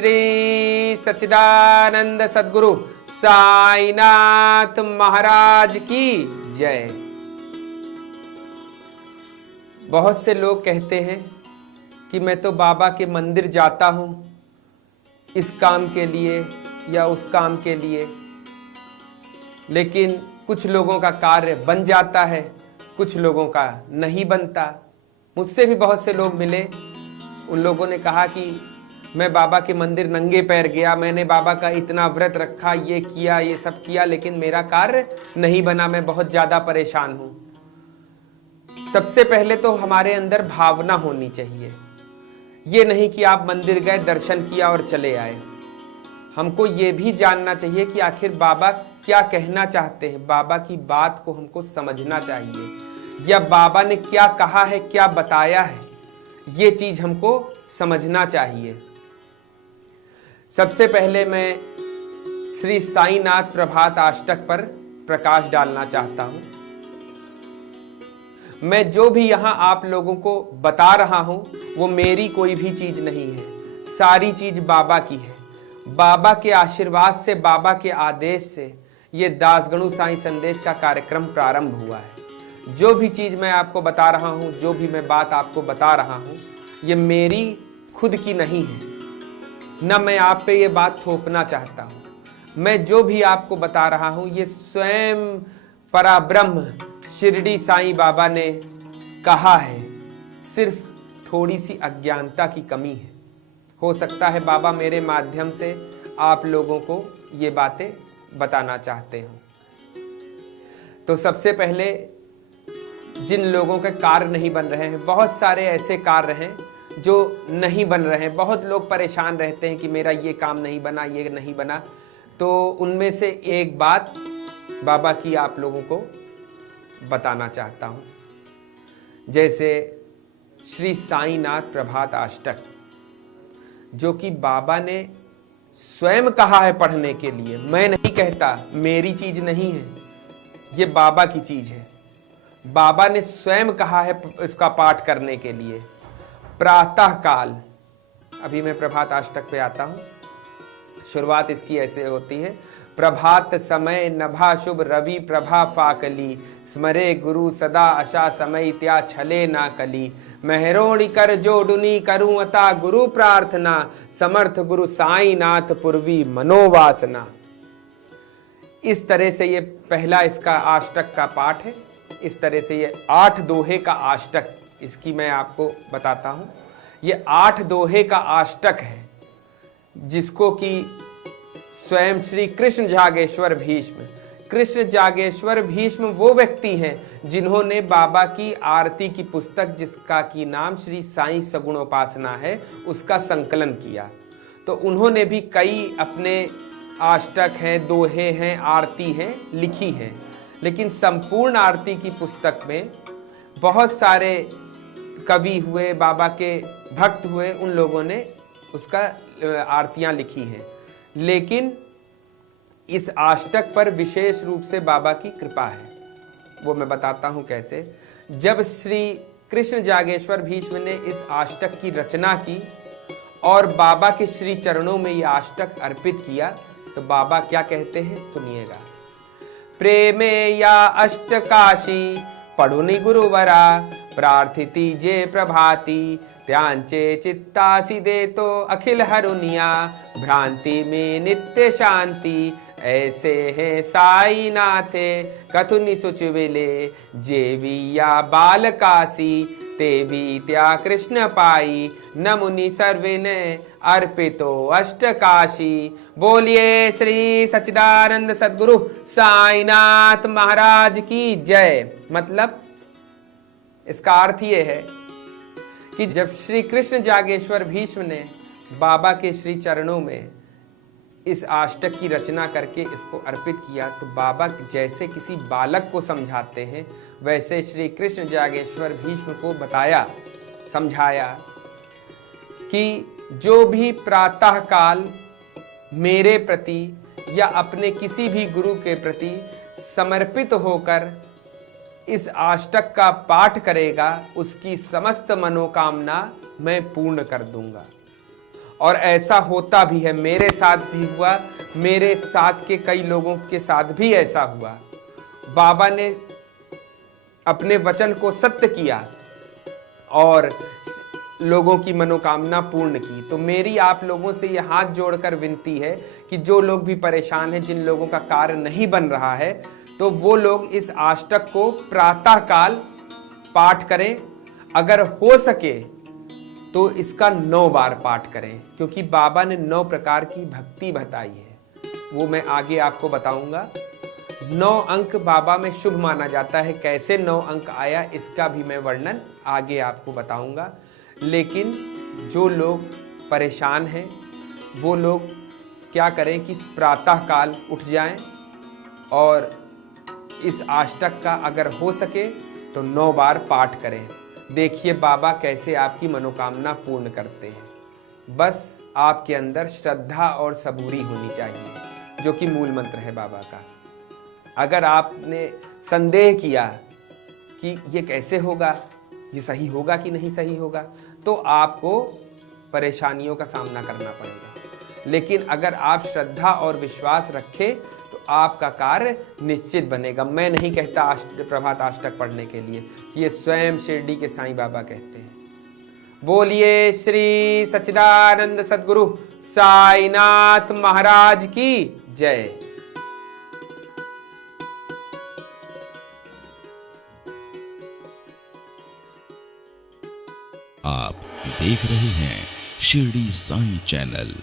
श्री सच्चिदानंद सद्गुरु साईनाथ महाराज की जय। बहुत से लोग कहते हैं कि मैं तो बाबा के मंदिर जाता हूं इस काम के लिए या उस काम के लिए, लेकिन कुछ लोगों का कार्य बन जाता है, कुछ लोगों का नहीं बनता। मुझसे भी बहुत से लोग मिले, उन लोगों ने कहा कि मैं बाबा के मंदिर नंगे पैर गया, मैंने बाबा का इतना व्रत रखा, ये किया, ये सब किया, लेकिन मेरा कार्य नहीं बना, मैं बहुत ज्यादा परेशान हूं। सबसे पहले तो हमारे अंदर भावना होनी चाहिए। ये नहीं कि आप मंदिर गए, दर्शन किया और चले आए। हमको ये भी जानना चाहिए कि आखिर बाबा क्या कहना चाहते हैं। बाबा की बात को हमको समझना चाहिए, या बाबा ने क्या कहा है, क्या बताया है, ये चीज हमको समझना चाहिए। सबसे पहले मैं श्री साईनाथ प्रभात अष्टक पर प्रकाश डालना चाहता हूं। मैं जो भी यहां आप लोगों को बता रहा हूं वो मेरी कोई भी चीज नहीं है, सारी चीज बाबा की है। बाबा के आशीर्वाद से, बाबा के आदेश से ये दासगणु साईं संदेश का कार्यक्रम प्रारंभ हुआ है। जो भी चीज मैं आपको बता रहा हूं, जो भी मैं बात आपको बता रहा हूं, ये मेरी खुद की नहीं है, न मैं आप पे ये बात थोपना चाहता हूं। मैं जो भी आपको बता रहा हूं ये स्वयं पराब्रह्म शिरडी साईं बाबा ने कहा है। सिर्फ थोड़ी सी अज्ञानता की कमी है। हो सकता है बाबा मेरे माध्यम से आप लोगों को ये बातें बताना चाहते हो। तो सबसे पहले जिन लोगों के कार्य नहीं बन रहे हैं, बहुत सारे ऐसे कार्य हैं जो नहीं बन रहे हैं। बहुत लोग परेशान रहते हैं कि मेरा ये काम नहीं बना, ये नहीं बना। तो उनमें से एक बात बाबा की आप लोगों को बताना चाहता हूं। जैसे श्री साईनाथ प्रभात अष्टक, जो कि बाबा ने स्वयं कहा है पढ़ने के लिए। मैं नहीं कहता, मेरी चीज नहीं है, ये बाबा की चीज है। बाबा ने स्वयं कहा है इसका पाठ करने के लिए। प्रातः काल, अभी मैं प्रभात अष्टक पे आता हूं। शुरुआत इसकी ऐसे होती है। प्रभात समय नभा शुभ रवि प्रभा फाकली, स्मरे गुरु सदा आशा समय त्या छले ना कली, मेहरोणि कर जोडुनी करूं अता गुरु प्रार्थना, समर्थ गुरु साईनाथ पूर्वी मनोवासना। इस तरह से ये पहला इसका अष्टक का पाठ है। इस तरह से ये 8 दोहे का अष्टक, इसकी मैं आपको बताता हूं। ये 8 दोहे का अष्टक है, जिसको कि स्वयं श्री कृष्ण जागेश्वर भीष्म, कृष्ण जागेश्वर भीष्म वो व्यक्ति हैं जिन्होंने बाबा की आरती की पुस्तक, जिसका की नाम श्री साईं सगुणोपासना है, उसका संकलन किया। तो उन्होंने भी कई अपने अष्टक हैं, दोहे हैं, आरती हैं लिखी हैं। लेकिन संपूर्ण आरती की पुस्तक में बहुत सारे कवि हुए, बाबा के भक्त हुए, उन लोगों ने उसका आरतियां लिखी हैं। लेकिन इस अष्टक पर विशेष रूप से बाबा की कृपा है, वो मैं बताता हूं कैसे। जब श्री कृष्ण जागेश्वर भीष्म ने इस अष्टक की रचना की और बाबा के श्री चरणों में यह अष्टक अर्पित किया, तो बाबा क्या कहते हैं सुनिएगा। प्रेमे या अष्टकाशी पढ़ुनि गुरुवरा, प्रार्थिति जे प्रभाती, त्यांचे चित्तासी दे तो अखिल हरुनिया, भ्रांति में नित्य शांति, ऐसे हैं साई नाथे कथुनि सुचविले, जेविया बालकासी तेवी त्या कृष्ण पाई, न मुनि सर्विने अर्पितो अष्टकाशी। बोलिए श्री सच्चिदानंद सद्गुरु साईनाथ महाराज की जय। मतलब इसका अर्थ ये है कि जब श्री कृष्ण जागेश्वर भीष्म ने बाबा के श्री चरणों में इस अष्टक की रचना करके इसको अर्पित किया, तो बाबा जैसे किसी बालक को समझाते हैं, वैसे श्री कृष्ण जागेश्वर भीष्म को बताया, समझाया कि जो भी प्रातः काल मेरे प्रति या अपने किसी भी गुरु के प्रति समर्पित होकर इस अष्टक का पाठ करेगा, उसकी समस्त मनोकामना मैं पूर्ण कर दूंगा। और ऐसा होता भी है, मेरे साथ भी हुआ, मेरे साथ के कई लोगों के साथ भी ऐसा हुआ। बाबा ने अपने वचन को सत्य किया और लोगों की मनोकामना पूर्ण की। तो मेरी आप लोगों से यह हाथ जोड़कर विनती है कि जो लोग भी परेशान हैं, जिन लोगों का कार्य नहीं बन रहा है, तो वो लोग इस अष्टक को प्रातः काल पाठ करें। अगर हो सके तो इसका 9 बार पाठ करें, क्योंकि बाबा ने 9 प्रकार की भक्ति बताई है, वो मैं आगे आपको बताऊंगा। 9 अंक बाबा में शुभ माना जाता है। कैसे 9 अंक आया इसका भी मैं वर्णन आगे आपको बताऊंगा। लेकिन जो लोग परेशान हैं वो लोग क्या करें कि प्रातः काल उठ जाएं और इस अष्टक का अगर हो सके तो 9 बार पाठ करें। देखिए बाबा कैसे आपकी मनोकामना पूर्ण करते हैं। बस आपके अंदर श्रद्धा और सबूरी होनी चाहिए, जो कि मूल मंत्र है बाबा का। अगर आपने संदेह किया कि ये कैसे होगा, ये सही होगा कि नहीं सही होगा, तो आपको परेशानियों का सामना करना पड़ेगा। लेकिन अगर आप श्रद्धा और विश्वास रखें तो आपका कार्य निश्चित बनेगा। मैं नहीं कहता प्रभात अष्टक पढ़ने के लिए, ये स्वयं शिरडी के साईं बाबा कहते हैं। बोलिए श्री सच्चिदानंद सद्गुरु साईनाथ महाराज की जय। आप देख रहे हैं शिरडी साईं चैनल।